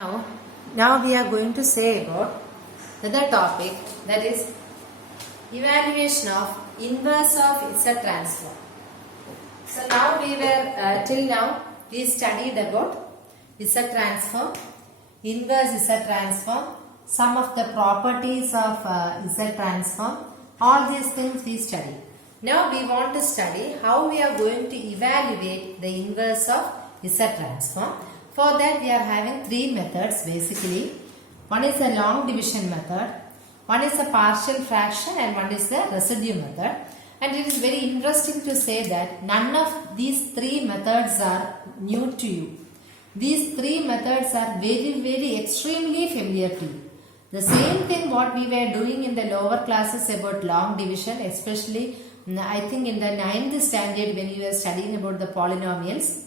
Now we are going to say about another topic, that is evaluation of inverse of Z transform. So now till now we studied about Z transform, inverse Z transform, some of the properties of Z transform, all these things we studied. Now we want to study how we are going to evaluate the inverse of Z transform. For that we are having three methods basically. One is the long division method, one is the partial fraction, and one is the residue method. And it is very interesting to say that none of these three methods are new to you. These three methods are very extremely familiar to you. The same thing what we were doing in the lower classes about long division, especially I think in the 9th standard when we were studying about the polynomials.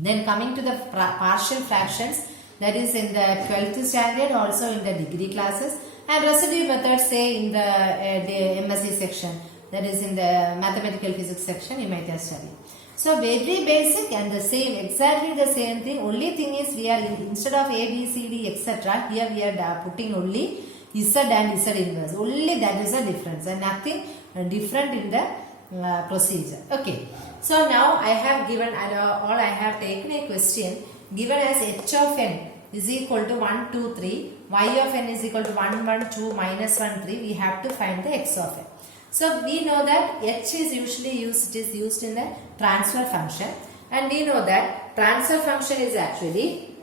Then coming to the partial fractions, that is in the 12th standard, also in the degree classes, and residue method say in the MSc section, that is in the mathematical physics section you might have studied. So very basic and the same, exactly the same thing. Only thing is we are instead of A, B, C, D, etc. here we are putting only Z and Z inverse. Only that is the difference and nothing different in the procedure. Okay. So now I have given I have taken a question given as h of n is equal to 1, 2, 3, y of n is equal to 1, 1, 2, minus 1, 3. We have to find the x of n. So we know that h is usually used, it is used in the transfer function, and we know that transfer function is actually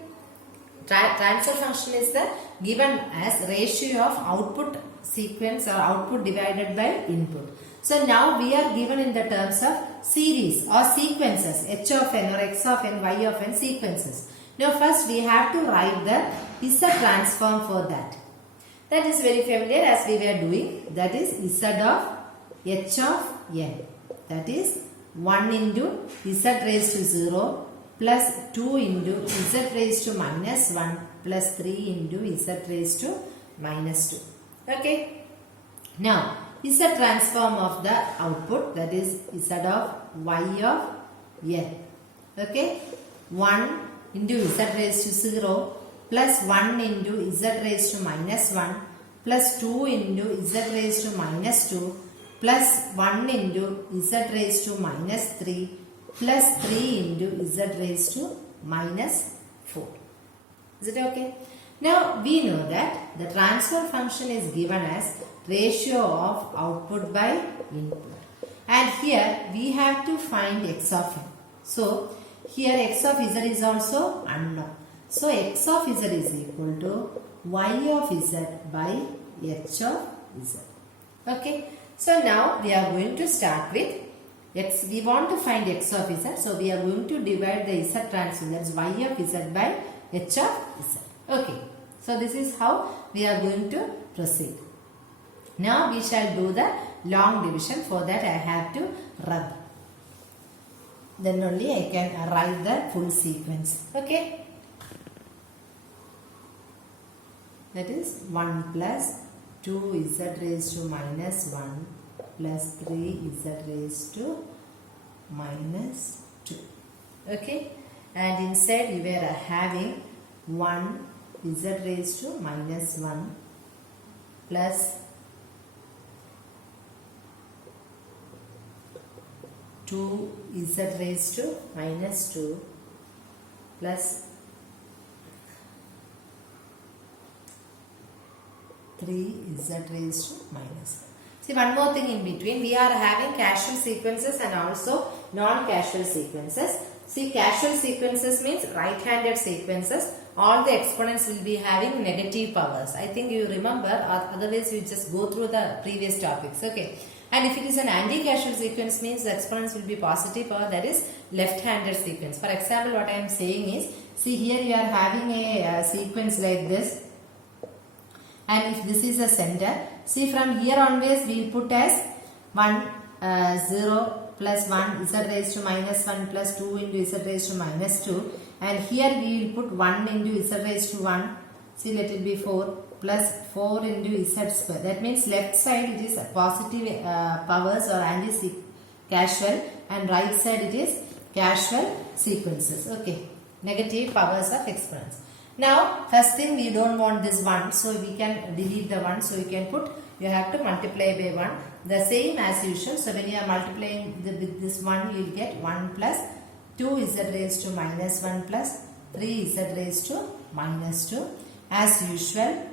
the given as ratio of output sequence or output divided by input. So now we are given in the terms of series or sequences, h of n or x of n, y of n sequences. Now first we have to write the Z transform for that. That is very familiar as we were doing. That is Z of h of n. That is 1 into Z raised to 0 plus 2 into Z raised to minus 1 plus 3 into Z raised to minus 2. Okay. Now Z transform of the output, that is Z of y of n. Okay. 1 into Z raised to 0 plus 1 into Z raised to minus 1 plus 2 into Z raised to minus 2 plus 1 into Z raised to minus 3 plus 3 into Z raised to minus 4. Is it okay? Now we know that the transfer function is given as ratio of output by input, and here we have to find x of n. So here x of z is also unknown. So x of z is equal to y of z by h of z. Okay. So now we are going to start with x. We want to find x of z. So we are going to divide the z transform, that is y of z by h of z. Okay. So this is how we are going to proceed. Now we shall do the long division. For that I have to rub. Then only I can write the full sequence. Okay. That is 1 plus 2 z raised to minus 1 plus 3 z raised to minus 2. Okay. And inside we were having 1 z raised to minus 1 plus 2 z raised to minus 2 plus 3 z raised to minus. See, one more thing in between, we are having casual sequences and also non-casual sequences. See, casual sequences means right-handed sequences. All the exponents will be having negative powers. I think you remember, or otherwise you just go through the previous topics. Okay. And if it is an anti-casual sequence means the exponents will be positive power, that is left-handed sequence. For example, what I am saying is, see here you are having a sequence like this. And if this is the center, see from here onwards we will put as 1, 0 plus 1 z raised to minus 1 plus 2 into z raised to minus 2. And here we will put 1 into z raised to 1. See, let it be 4 plus 4 into z square. That means left side it is positive powers or anti-casual, and right side it is casual sequences. Okay. Negative powers of exponents. Now first thing, we don't want this 1, so we can delete the 1, so you can put, you have to multiply by 1, the same as usual. So when you are multiplying with this 1, you will get 1 plus 2z raised to minus 1 plus 3z raised to minus 2. As usual,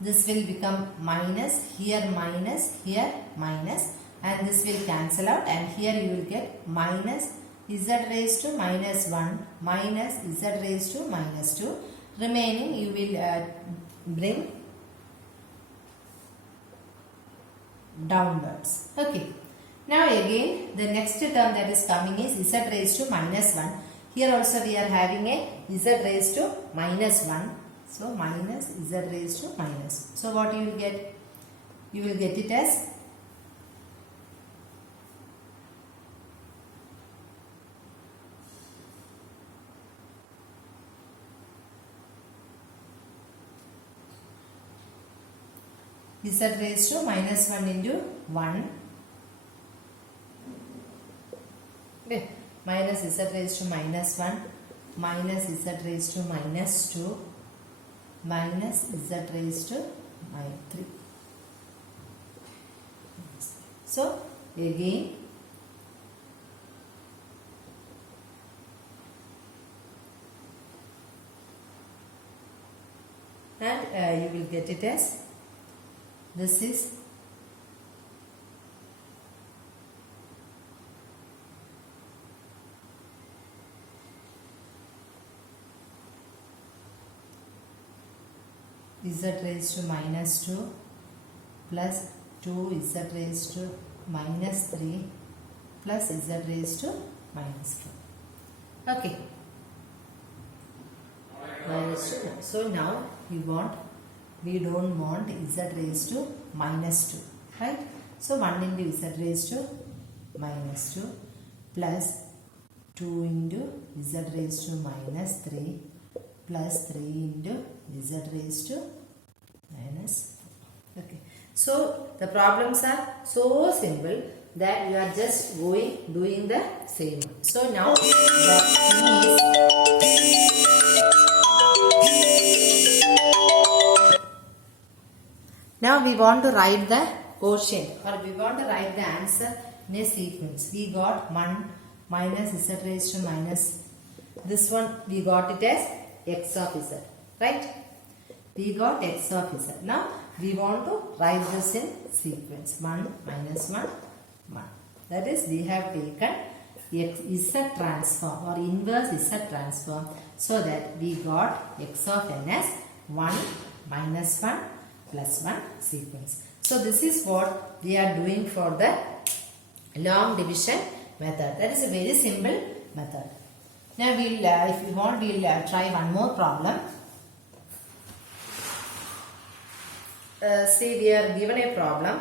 this will become minus, here minus, and this will cancel out, and here you will get minus z raised to minus 1 minus z raised to minus 2. Remaining you will bring downwards. Okay. Now again the next term that is coming is z raised to minus 1. Here also we are having a z raised to minus 1. So minus z raised to minus. So what you will get? You will get it as z raised to minus 1 into 1. Okay. Minus z raised to minus 1 minus z raised to minus 2 minus z raised to minus 3. So again and you will get it as this is z raised to minus 2 plus 2z raised to minus 3 plus z raised to minus 2. Okay. Minus 2. So now we don't want z raised to minus 2. Right? So 1 into z raised to minus 2 plus 2 into z raised to minus 3 plus 3 into z raised to minus 4. Okay. So the problems are so simple that you are just doing the same. So now the thing is, now we want to write the quotient, or we want to write the answer in a sequence. We got 1 minus z raised to minus, this one we got it as x of z, right? We got x of z. Now we want to write this in sequence. 1 minus 1, 1. That is, we have taken z transform or inverse z transform, so that we got x of n as 1 minus 1 plus 1 sequence. So this is what we are doing for the long division method. That is a very simple method. Now we'll, if you want, we'll try one more problem. See, we are given a problem.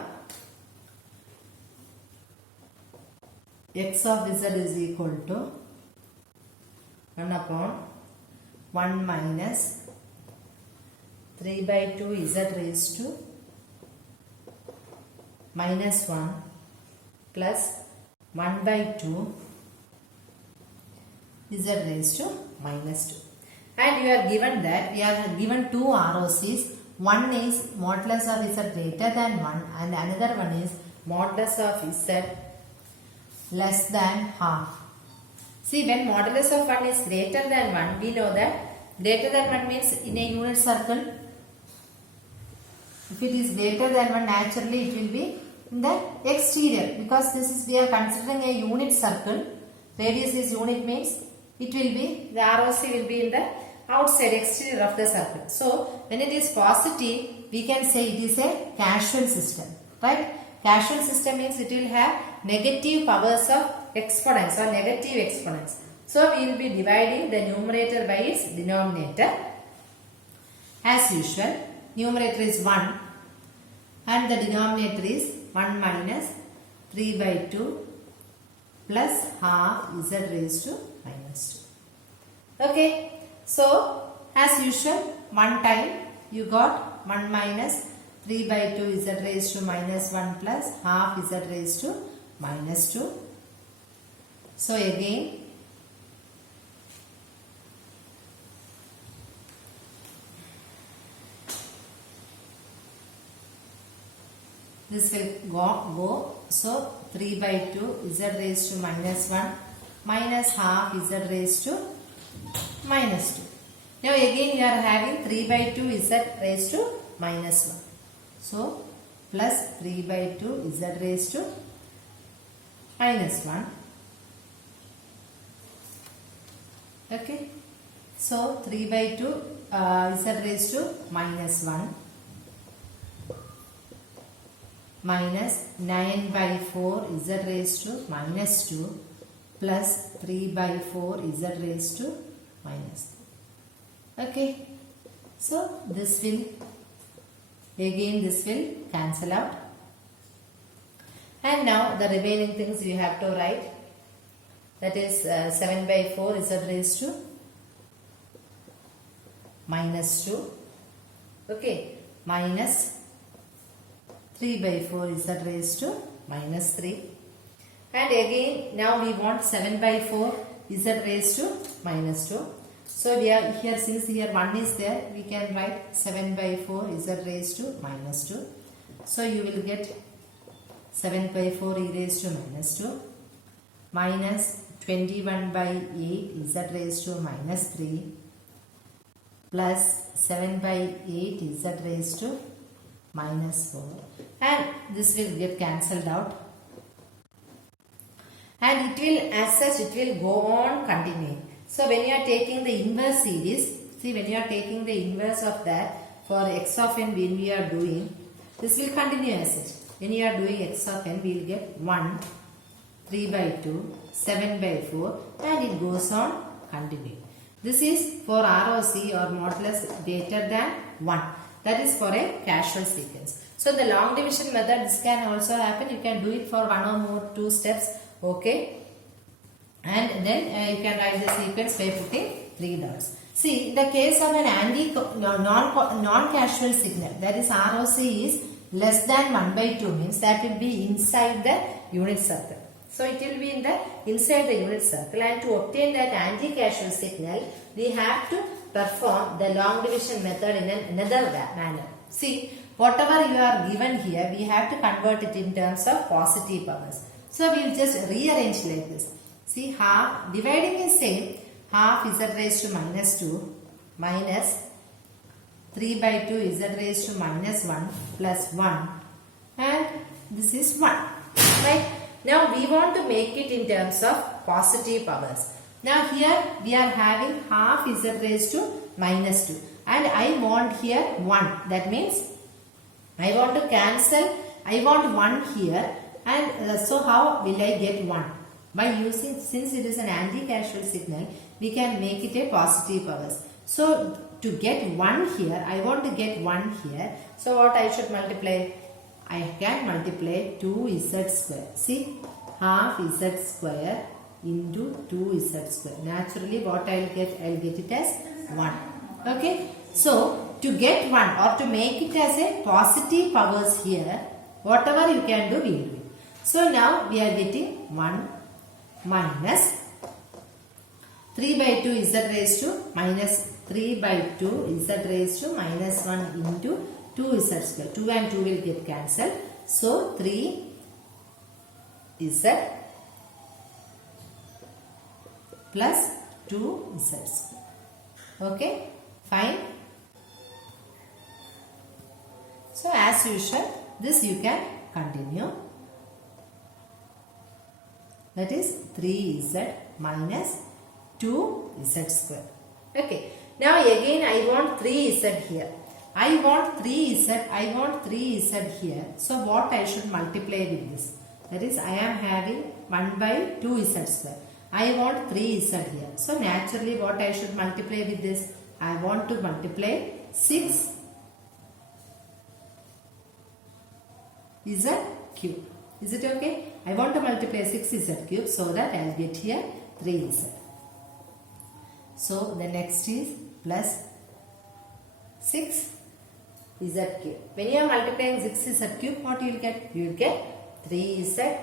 X of z is equal to 1 upon 1 minus 3 by 2 z raised to minus 1 plus 1 by 2 z raised to minus 2. And you are given that we are given two ROCs. One is modulus of z greater than 1 and another one is modulus of z less than half. See, when modulus of 1 is greater than 1, we know that greater than 1 means in a unit circle. If it is greater than 1, naturally it will be in the exterior, because this is, we are considering a unit circle. Radius is unit, means it will be, the ROC will be in the outside exterior of the circle. So when it is positive, we can say it is a casual system, right? Casual system means it will have negative powers of exponents or negative exponents. So we will be dividing the numerator by its denominator. As usual, numerator is 1 and the denominator is 1 minus 3 by 2 plus half z raised to minus 2. Okay. So as usual, one time you got 1 minus 3 by 2 z raised to minus 1 plus half z raised to minus 2. So again, this will go. So 3 by 2 z raised to minus 1 minus half z raised to minus 2. Now again we are having 3 by 2 z raised to minus 1. So plus 3 by 2 z raised to minus 1. Okay. So 3 by 2 z raised to minus 1 minus 9 by 4 z raised to minus 2 plus 3 by 4 z raised to minus 2. Okay. So this will cancel out. And now the remaining things you have to write. That is 7 by 4 z raised to minus 2. Okay. Minus 3 by 4 z raised to minus 3. And again now we want 7 by 4 z raised to minus 2. So we are here, since here 1 is there, we can write 7 by 4 z raised to minus 2. So you will get 7 by 4 e raised to minus 2 minus 21 by 8 z raised to minus 3 plus 7 by 8 z raised to minus 4, and this will get cancelled out, and it will, as such, it will go on continuing. So when you are taking the inverse series, see, when you are taking the inverse of that for x of n, when we are doing, this will continue as such. When you are doing x of n, we will get 1, 3 by 2, 7 by 4, and it goes on continuing. This is for ROC, or modulus greater than 1. That is for a casual sequence. So the long division method, this can also happen. You can do it for one or more 2 steps. Okay. And then you can write the sequence by putting 3 dots. See, in the case of an non-casual signal, that is ROC is less than 1 by 2, means that will be inside the unit circle. So it will be inside the unit circle, and to obtain that anti-casual signal, we have to perform the long division method in another manner. See, whatever you are given here, we have to convert it in terms of positive powers. So we will just rearrange like this. See, half, dividing is same, half z raised to minus 2 minus 3 by 2 z raised to minus 1 plus 1, and this is 1. Right? Now we want to make it in terms of positive powers. Now here we are having half z raised to minus 2, and I want here 1. That means I want to cancel, I want 1 here, and so how will I get 1? By using, since it is an anti-casual signal, we can make it a positive powers. So to get 1 here, I want to get 1 here. So what I should multiply? I can multiply 2z square. See, half z square into 2z square. Naturally, what I will get? I will get it as 1. Okay. So to get 1, or to make it as a positive powers here, whatever you can do, we will do it. So now we are getting 1 minus 3 by 2 z raised to minus 3 by 2 z raised to minus 1 into 2z square. 2 and 2 will get cancelled. So 3 z plus 2z square. Okay, fine. So as usual, this you can continue. That is 3z minus 2z square. Okay. Now again I want 3z here. I want 3z here. So what I should multiply with this? That is, I am having 1 by 2z square. I want 3z here. So naturally what I should multiply with this? I want to multiply 6 z cube. Is it okay? I want to multiply 6z cube, so that I will get here 3z. So the next is plus 6 z cube. When you are multiplying 6z cube, what you will get? You will get 3z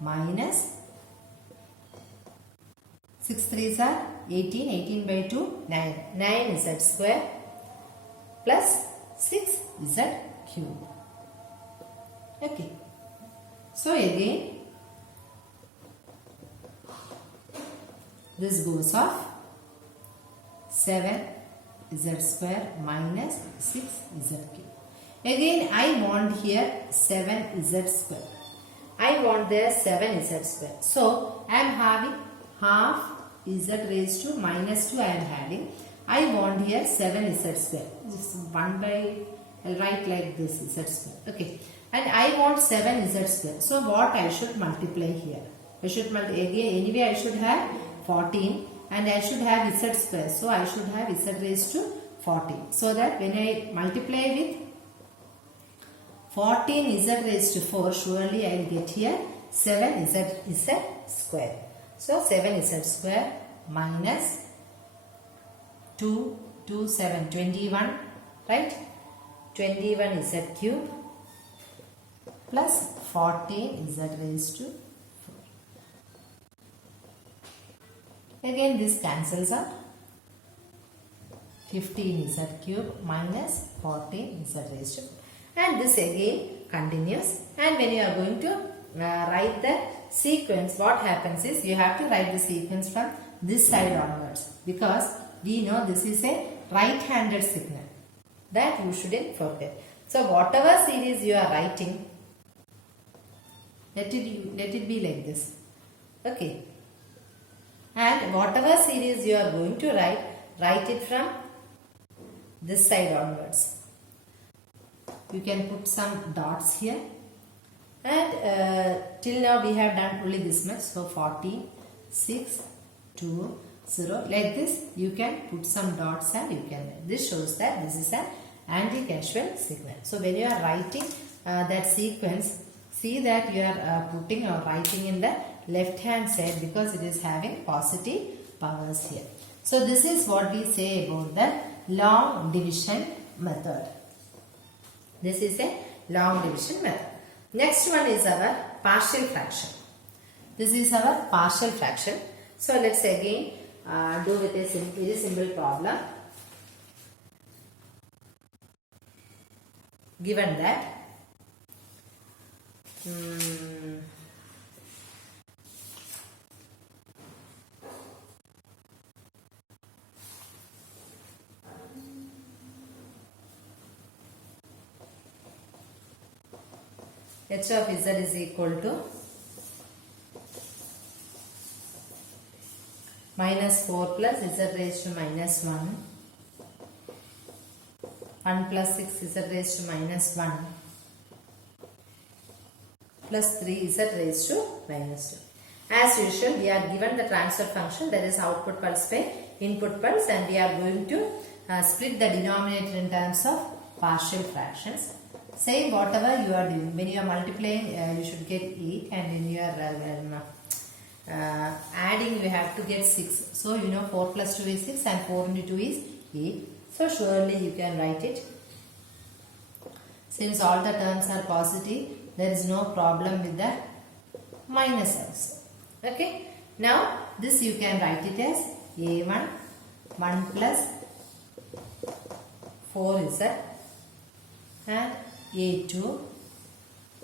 minus 6 3s are 18. 18 by 2, 9. 9z square plus 6z cube. Okay. So again, this goes off 7z square minus 6z cube. Again, I want here 7z square. I want there 7z square. So, I am having half z raised to minus 2 I am having. I want here 7z square. Just 1 by, I'll write like this z square. Okay. And I want 7z square. So, what I should multiply here? I should multiply again. Anyway, I should have 14 and I should have z square. So, I should have z raised to 14. So, that when I multiply with 14 z raised to 4, surely I will get here 7 z square. So 7 z square minus 2, 2, 7, 21, right? 21 z cube plus 14 z raised to 4. Again this cancels out. 15 z cube minus 14 z raised to 4. And this again continues, and when you are going to write the sequence, what happens is you have to write the sequence from this side onwards, because we know this is a right-handed signal, that you shouldn't forget. So whatever series you are writing, let it be like this. Okay. And whatever series you are going to write it from this side onwards. You can put some dots here, and till now we have done only this much. So 40, 6, 2, 0, like this you can put some dots, and you can, this shows that this is an anti-casual signal. So when you are writing that sequence, see that you are putting or writing in the left hand side, because it is having positive powers here. So this is what we say about the long division method. This is a long division method. Next one is our partial fraction. This is our partial fraction. So let's again do with a very simple problem. Given that h of z is equal to minus 4 plus z raised to minus 1, 1 plus 6 z raised to minus 1, plus 3 z raised to minus 2. As usual, we are given the transfer function, that is output pulse by input pulse, and we are going to split the denominator in terms of partial fractions. Same whatever you are doing, when you are multiplying you should get 8, and when you are adding you have to get 6. So you know 4 plus 2 is 6 and 4 into 2 is 8. So surely you can write it. Since all the terms are positive, there is no problem with the minus also. Okay. Now this you can write it as a1 1 plus 4z and a2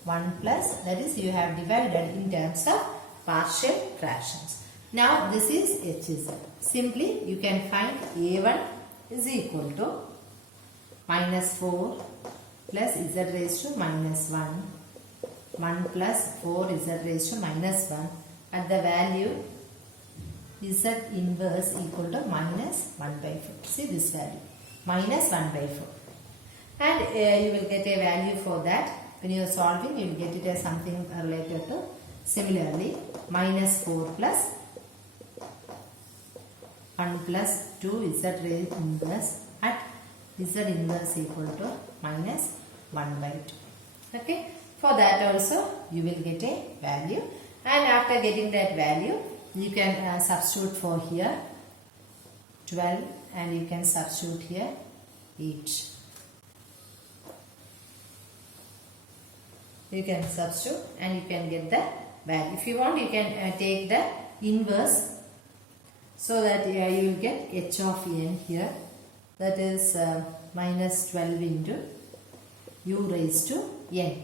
1 plus, that is you have divided in terms of partial fractions. Now this is hz. Simply you can find a1 is equal to minus 4 plus z raised to minus 1, 1 plus 4 z raised to minus 1, at the value z inverse equal to minus 1 by 4. See this value, minus 1 by 4. And you will get a value for that. When you are solving, you will get it as something related to, similarly, minus 4 plus 1 plus 2 z raised inverse at z inverse equal to minus 1 by 2. Okay. For that also you will get a value, and after getting that value you can substitute for here 12, and you can substitute here 8. You can substitute and you can get the value. If you want, you can take the inverse So that you will get h of n here, that is minus 12 into u raised to n.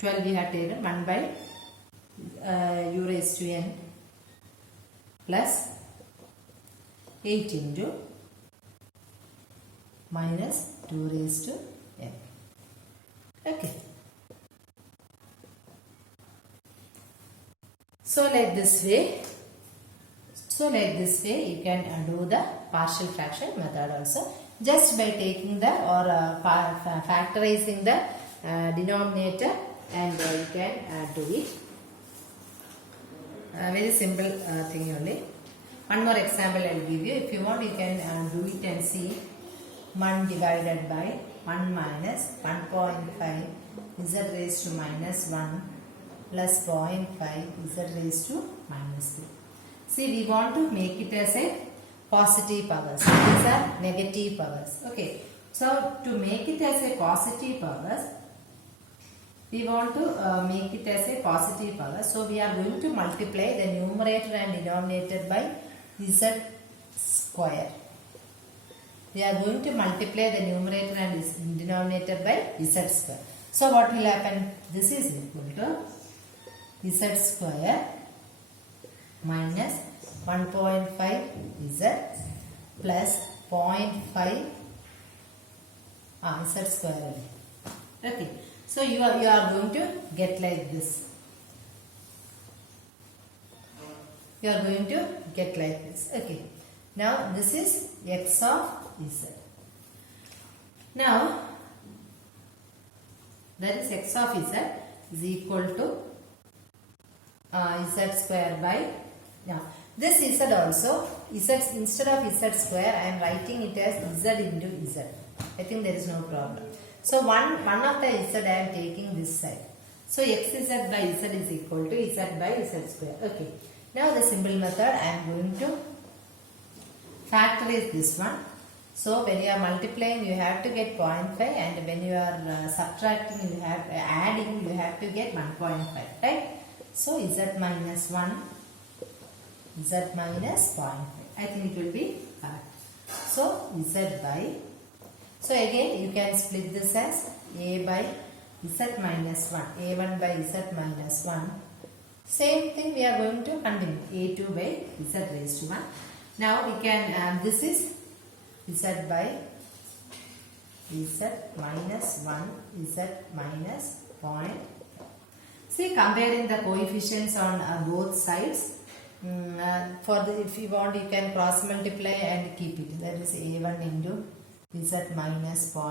12 we have taken 1 by u raised to n plus 8 into minus 2 raised to n. Okay. So like this way you can do the partial fraction method also, just by taking the or factorizing the denominator, and you can do it. Very simple thing only. One more example I will give you. If you want, you can do it and see. 1 divided by 1 minus 1.5 z raised to minus 1 plus 0.5 z raised to minus 3. See, we want to make it as a positive powers. These are negative powers. Okay. So, to make it as a positive powers, we want to make it as a positive power. So, we are going to multiply the numerator and denominator by z square. We are going to multiply the numerator and denominator by z square. So, what will happen? This is equal to z square minus 1.5 z plus 0.5 z square. Okay. So, you are going to get like this. You are going to get like this. Okay. Now, this is x of z. Now, that is x of z is equal to z square by, now this z also, z instead of z square I am writing it as z into z. I think there is no problem. So, one of the z I am taking this side. So, xz by z is equal to z by z square. Okay. Now, the simple method I am going to factorize this one. So, when you are multiplying you have to get 0.5, and when you are subtracting you have adding you have to get 1.5, right? So, z minus 1, z minus 0.5. I think it will be correct. So, z by, so again you can split this as a by z minus 1, a1 by z minus 1. Same thing we are going to continue, a2 by z raised to 1. Now we can, this is z by z minus 1, z minus 0. See, comparing the coefficients on both sides. For the, if you want, you can cross multiply and keep it. That is a1 into z minus 0.